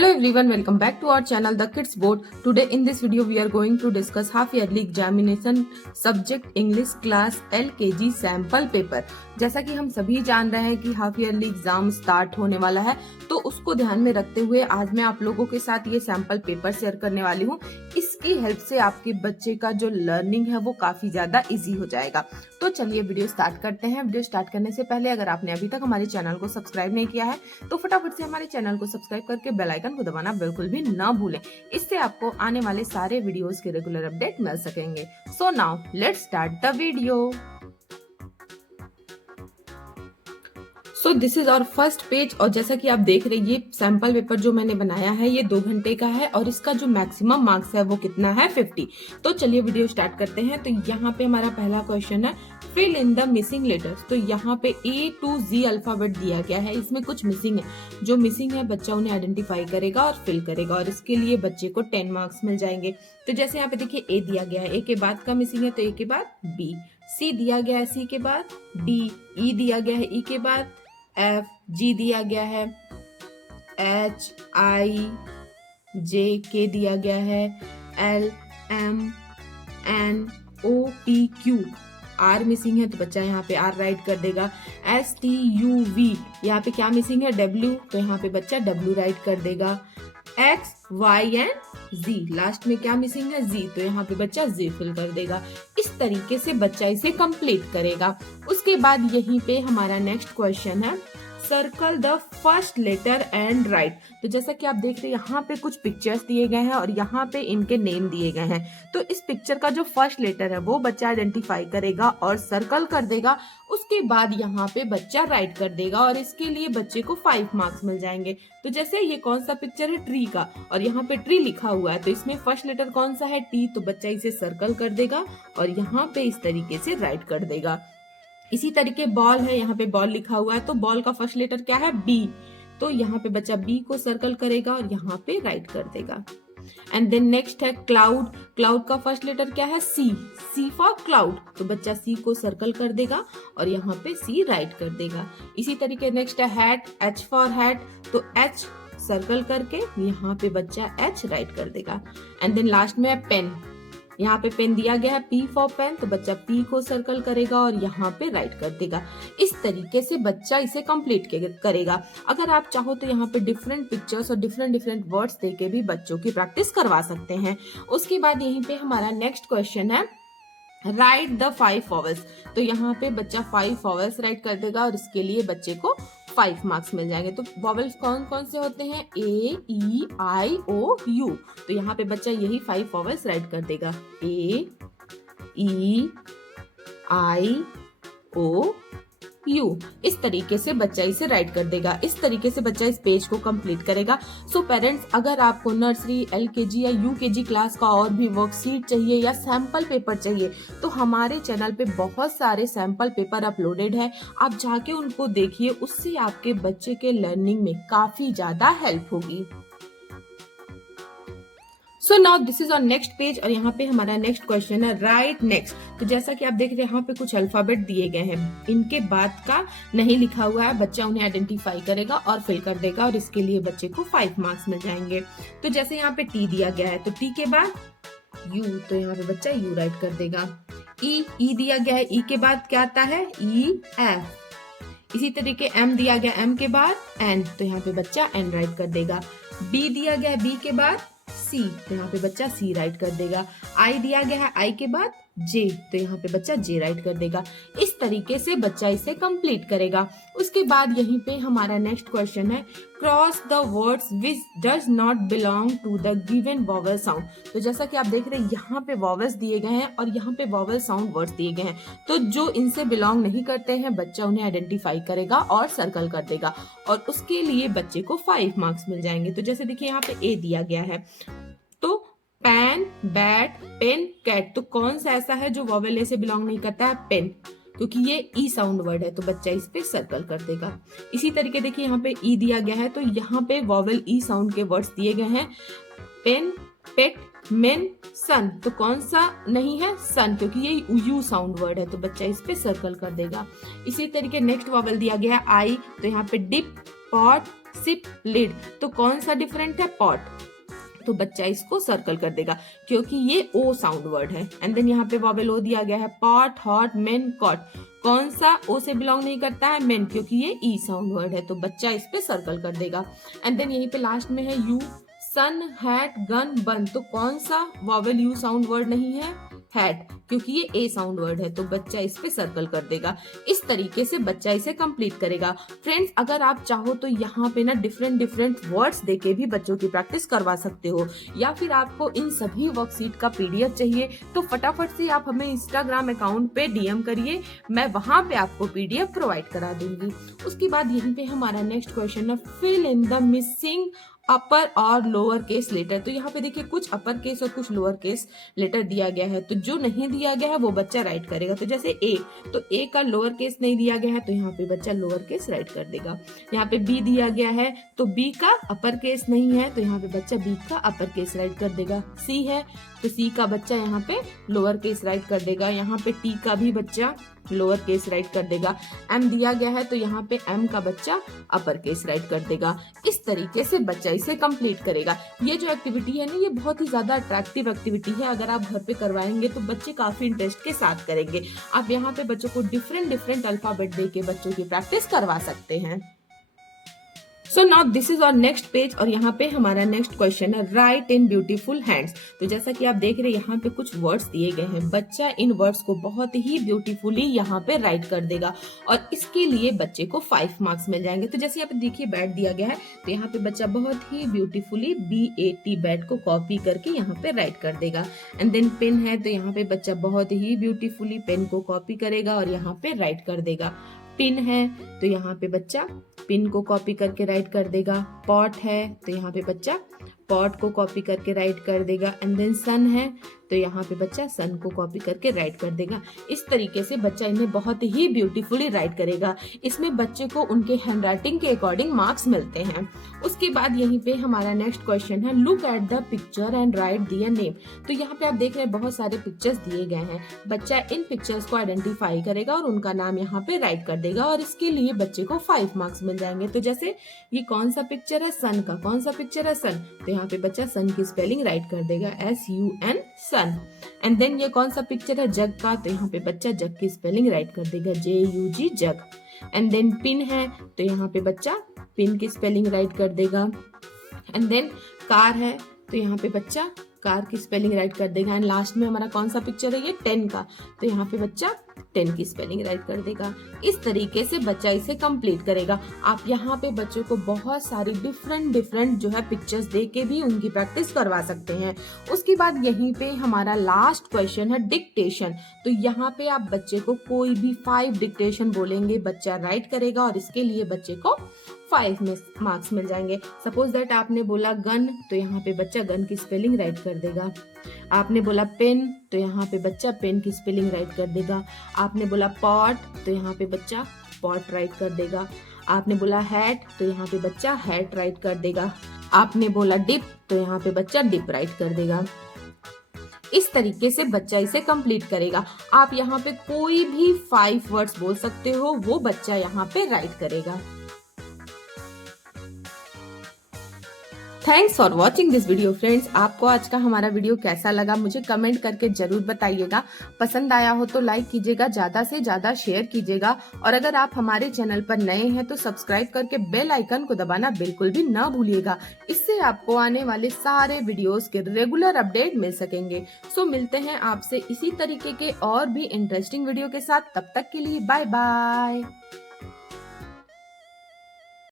Hello everyone, welcome back to our channel The Kids Board. Today in this video we are going to discuss half yearly examination subject English class LKG sample paper. जैसा कि हम सभी जान रहे हैं कि half yearly exam start होने वाला है, तो उसको ध्यान में रखते हुए आज मैं आप लोगों के साथ ये सैंपल पेपर शेयर करने वाली हूँ। इसकी हेल्प से आपके बच्चे का जो लर्निंग है वो काफी ज्यादा इजी हो जाएगा। तो चलिए वीडियो स्टार्ट करते हैं। वीडियो स्टार्ट करने से पहले अगर आपने अभी तक हमारे चैनल को सब्सक्राइब नहीं किया है तो फटाफट से हमारे चैनल को सब्सक्राइब करके बेल आइकन को दबाना बिल्कुल भी ना भूलें। इससे आपको आने वाले सारे वीडियोस के रेगुलर अपडेट मिल सकेंगे। So now let's start the video. So this is our first page और जैसा कि आप देख रहे हैं ये सैंपल पेपर जो मैंने बनाया है ये 2 घंटे का है और इसका जो मैक्सिमम मार्क्स है वो कितना है 50। तो चलिए वीडियो स्टार्ट करते हैं। तो यहाँ पे हमारा पहला क्वेश्चन है fill in the missing letters. तो यहाँ पे A to Z अल्फाबेट दिया गया है, इसमें कुछ मिसिंग है। जो मिसिंग है बच्चा उन्हें आइडेंटिफाई करेगा और फिल करेगा और इसके लिए बच्चे को 10 मार्क्स मिल जाएंगे। तो जैसे यहाँ पे देखिए A दिया गया है, A के बाद का मिसिंग है तो A के बाद B, C दिया गया है C के बाद D, E दिया गया है E के बाद F, G दिया गया है H, I, J, K दिया गया है L, M, N, O, P, Q, R missing है तो बच्चा यहाँ पे R राइट कर देगा। S, T, U, V यहाँ पे क्या मिसिंग है W, तो यहाँ पे बच्चा W राइट कर देगा। X, Y and Z last में क्या मिसिंग है Z, तो यहाँ पे बच्चा Z फिल कर देगा। इस तरीके से बच्चा इसे कंप्लीट करेगा। उसके बाद यहीं पे हमारा नेक्स्ट क्वेश्चन है circle the first letter and write. तो जैसा कि आप देख रहे हैं यहाँ पे कुछ पिक्चर्स दिए गए हैं और यहाँ पे इनके नेम दिए गए हैं। तो इस पिक्चर का जो फर्स्ट लेटर है वो बच्चा आइडेंटिफाई करेगा और सर्कल कर देगा। उसके बाद यहाँ पे बच्चा राइट कर देगा और इसके लिए बच्चे को 5 मार्क्स मिल जाएंगे। तो जैसे ये कौन सा पिक्चर है ट्री का और यहाँ पे ट्री लिखा हुआ है तो इसमें फर्स्ट लेटर कौन सा है T, तो बच्चा इसे सर्कल कर देगा और यहाँ पे इस तरीके से राइट कर देगा। इसी तरीके बॉल है, यहाँ पे बॉल लिखा हुआ है तो बॉल का फर्स्ट लेटर क्या है B, तो यहाँ पे बच्चा B को सर्कल करेगा और यहाँ पे राइट कर देगा। एंड देन नेक्स्ट है क्लाउड। क्लाउड का फर्स्ट लेटर क्या है C फॉर क्लाउड, तो बच्चा C को सर्कल कर देगा और यहाँ पे C राइट कर देगा। इसी तरीके नेक्स्ट है हैट, H फॉर हैट, तो H सर्कल करके यहाँ पे बच्चा H राइट कर देगा। एंड देन लास्ट में है पेन। यहाँ पे पेन दिया गया है P फॉर पेन, तो बच्चा P को सर्कल करेगा और यहाँ पे राइट कर देगा। इस तरीके से बच्चा इसे कंप्लीट करेगा। अगर आप चाहो तो यहाँ पे डिफरेंट पिक्चर्स और डिफरेंट वर्ड्स देके भी बच्चों की प्रैक्टिस करवा सकते हैं। उसके बाद यहीं पे हमारा नेक्स्ट क्वेश्चन है राइट द 5 वॉवल्स। तो यहाँ पे बच्चा 5 वॉवल्स राइट कर देगा और इसके लिए बच्चे को 5 मार्क्स मिल जाएंगे। तो वॉवल्स कौन कौन से होते हैं A, E, I, O, U। तो यहाँ पे बच्चा यही 5 वॉवल्स राइट कर देगा A, E, I, O, U। इस तरीके से बच्चा इसे राइट कर देगा। इस तरीके से बच्चा इस पेज को कंप्लीट करेगा। सो पेरेंट्स, अगर आपको नर्सरी, LKG या UKG क्लास का और भी वर्कशीट चाहिए या सैंपल पेपर चाहिए तो हमारे चैनल पे बहुत सारे सैंपल पेपर अपलोडेड है, आप जाके उनको देखिए। उससे आपके बच्चे के लर्निंग में काफी ज्यादा हेल्प होगी। So now this is on next page और यहाँ पे हमारा नेक्स्ट क्वेश्चन है राइट नेक्स्ट। तो जैसा कि आप देख रहे हैं यहाँ पे कुछ अल्फाबेट दिए गए हैं, इनके बाद का नहीं लिखा हुआ है, बच्चा उन्हें आइडेंटिफाई करेगा और फिल कर देगा और इसके लिए बच्चे को 5 मार्क्स मिल जाएंगे। तो जैसे यहाँ पे T दिया गया है तो T के बाद U, तो यहाँ पे बच्चा U राइट कर देगा। E दिया गया है, E के बाद क्या आता है E, F। इसी तरीके M दिया गया, M के बाद N, तो यहाँ पे बच्चा N राइट कर देगा। B दिया गया है, B के बाद C, तो यहाँ पे बच्चा C राइट कर देगा। I दिया गया है, I के बाद J, तो यहाँ पे बच्चा J राइट कर देगा। इस तरीके से बच्चा इसे कंप्लीट करेगा। उसके बाद यहीं पे हमारा नेक्स्ट क्वेश्चन है cross the words which does not belong to the given vowel sound. तो जैसा कि आप देख रहे हैं यहाँ पे वॉवल्स दिए गए हैं और यहाँ पे वॉवल साउंड वर्ड्स दिए गए हैं, तो जो इनसे बिलोंग नहीं करते हैं बच्चा उन्हें आइडेंटिफाई करेगा और सर्कल कर देगा और उसके लिए बच्चे को 5 मार्क्स मिल जाएंगे। तो जैसे देखिए यहाँ पे A दिया गया है तो पैन, बैट, पेन, कैट, तो कौन सा ऐसा है जो वॉवेल ए से बिलोंग नहीं करता है पेन, क्योंकि ये ई साउंड वर्ड है तो बच्चा इस पे सर्कल कर देगा। इसी तरीके देखिए यहाँ पे ई दिया गया है तो यहाँ पे वॉवेल ई साउंड के वर्ड्स दिए गए हैं पेन, पेट, मेन, सन, तो कौन सा नहीं है सन, क्योंकि ये यू साउंड वर्ड है तो बच्चा इस पे सर्कल कर देगा। इसी तरीके नेक्स्ट वॉवेल दिया गया है आई, तो यहाँ पे डिप, पॉट, सिप, लिड। तो कौन सा डिफरेंट है? पॉट। तो बच्चा इसको सर्कल कर देगा क्योंकि ये ओ साउंड वर्ड है। एंड देन यहाँ पे वॉवेल ओ दिया गया है, पॉट, हॉट, मेन, कॉट। कौन सा ओ से बिलोंग नहीं करता है? मेन, क्योंकि ये ई साउंड वर्ड है। तो बच्चा इस पे सर्कल कर देगा। एंड देन यहीं पे लास्ट में है यू, सन, हैट, गन, बन। तो कौन सा वॉवेल यू साउंड वर्ड नहीं है? हैट, क्योंकि ये ए साउंड वर्ड है। तो बच्चा इस पे सर्कल कर देगा। इस तरीके से बच्चा इसे कंप्लीट करेगा। फ्रेंड्स, अगर आप चाहो तो यहाँ पे ना डिफरेंट डिफरेंट वर्ड्स देके भी बच्चों की प्रैक्टिस करवा सकते हो, या फिर आपको इन सभी वर्कशीट का पीडीएफ चाहिए तो फटाफट से आप हमें इंस्टाग्राम अकाउंट पे डीएम करिए, मैं वहां पे आपको पीडीएफ प्रोवाइड करा दूंगी। उसके बाद यहीं पे हमारा नेक्स्ट क्वेश्चन है, फिल इन द मिसिंग अपर और लोअर केस लेटर। तो यहाँ पे देखिए कुछ अपर केस और कुछ लोअर केस लेटर दिया गया है, तो जो नहीं दिया गया है वो बच्चा राइट करेगा। तो जैसे ए, तो ए का लोअर केस नहीं दिया गया है तो यहाँ पे बच्चा लोअर केस राइट कर देगा। यहाँ पे बी दिया गया है तो बी का अपर केस नहीं है तो यहाँ पे बच्चा बी का अपर केस राइट कर देगा। सी है तो सी का बच्चा यहाँ पे लोअर केस राइट कर देगा। यहाँ पे टी का भी बच्चा लोअर केस राइट कर देगा। एम दिया गया है तो यहाँ पे एम का बच्चा अपर केस राइट कर देगा। इस तरीके से बच्चा इसे कंप्लीट करेगा। ये जो एक्टिविटी है ना, ये बहुत ही ज्यादा अट्रैक्टिव एक्टिविटी है। अगर आप घर पे करवाएंगे तो बच्चे काफी इंटरेस्ट के साथ करेंगे। आप यहाँ पे बच्चों को डिफरेंट डिफरेंट अल्फाबेट दे के बच्चों की प्रैक्टिस करवा सकते हैं। सो नाउ दिस इज और नेक्स्ट पेज, और यहाँ पे हमारा नेक्स्ट क्वेश्चन है, राइट इन ब्यूटीफुल हैंड्स। तो जैसा कि आप देख रहे हैं यहाँ पे कुछ वर्ड्स दिए गए हैं। बच्चा इन वर्ड्स को बहुत ही ब्यूटीफुली यहाँ पे राइट कर देगा और इसके लिए बच्चे को 5 मार्क्स मिल जाएंगे। तो जैसे यहाँ पे देखिए बैट दिया गया है तो यहाँ पे बच्चा बहुत ही ब्यूटीफुली BAT बैट को कॉपी करके यहाँ पे राइट कर देगा। एंड देन पेन है तो यहाँ पे बच्चा बहुत ही ब्यूटीफुली पेन को कॉपी करेगा और यहाँ पे राइट कर देगा। पिन है तो यहाँ पे बच्चा पिन को कॉपी करके राइट कर देगा। पॉट है तो यहाँ पे बच्चा पॉट को कॉपी करके राइट कर देगा। एंड देन सन है तो यहाँ पे बच्चा सन को कॉपी करके राइट कर देगा। इस तरीके से बच्चा इन्हें बहुत ही ब्यूटीफुली राइट करेगा। इसमें बच्चे को उनके हैंडराइटिंग के अकॉर्डिंग मार्क्स मिलते हैं। उसके बाद यहीं पे हमारा नेक्स्ट क्वेश्चन है, look at the picture and write their name. तो यहाँ पे आप देख रहे हैं बहुत सारे पिक्चर्स दिए गए हैं। बच्चा इन पिक्चर्स को आइडेंटिफाई करेगा और उनका नाम यहाँ पे राइट कर देगा और इसके लिए बच्चे को 5 मार्क्स मिल जाएंगे। तो जैसे ये कौन सा पिक्चर है? सन का। कौन सा पिक्चर है? सन। तो यहाँ पे बच्चा सन की स्पेलिंग राइट कर देगा, SUN, सन। एंड देन ये कौन सा पिक्चर है? जग का। तो यहाँ पे बच्चा जग की स्पेलिंग राइट कर देगा, JUG, jug. And then pin है तो यहाँ पे बच्चा पिन की स्पेलिंग राइट कर देगा। एंड देन कार है तो यहाँ पे बच्चा कार की स्पेलिंग राइट कर देगा। एंड लास्ट में हमारा कौन सा पिक्चर है? ये 10 का। तो यहाँ पे बच्चा 10 की स्पेलिंग राइट कर देगा। इस तरीके से बच्चा इसे कंप्लीट करेगा। आप यहाँ पे बच्चों को बहुत सारी डिफरेंट जो है पिक्चर्स दे के भी उनकी प्रैक्टिस करवा सकते हैं। उसके बाद यहीं पे हमारा लास्ट क्वेश्चन है, डिक्टेशन। तो यहाँ पे आप बच्चे को कोई भी 5 डिक्टेशन बोलेंगे, बच्चा राइट करेगा और इसके लिए बच्चे को 5 में मार्क्स मिल जाएंगे। सपोज दैट आपने बोला गन तो यहाँ पे बच्चा गन की स्पेलिंग राइट कर देगा। आपने बोला पेन तो यहाँ पे बच्चा पेन की स्पेलिंग राइट कर देगा। आपने बोला पॉट तो यहाँ पे बच्चा पॉट राइट कर देगा। आपने बोला हैट तो यहाँ पे बच्चा हैट राइट कर देगा। आपने बोला डिप तो यहाँ पे बच्चा डिप राइट कर देगा। इस तरीके से बच्चा इसे कंप्लीट करेगा। आप यहाँ पे कोई भी 5 वर्ड्स बोल सकते हो, वो बच्चा यहाँ पे राइट करेगा। Thanks for watching this video friends. आपको आज का हमारा वीडियो कैसा लगा मुझे कमेंट करके जरूर बताइएगा। पसंद आया हो तो लाइक कीजिएगा, ज्यादा से ज्यादा शेयर कीजिएगा और अगर आप हमारे चैनल पर नए हैं तो सब्सक्राइब करके बेल आइकन को दबाना बिल्कुल भी न भूलिएगा। इससे आपको आने वाले सारे वीडियोस के रेगुलर अपडेट मिल सकेंगे। सो मिलते हैं आपसे इसी तरीके के और भी इंटरेस्टिंग वीडियो के साथ। तब तक के लिए बाय बाय।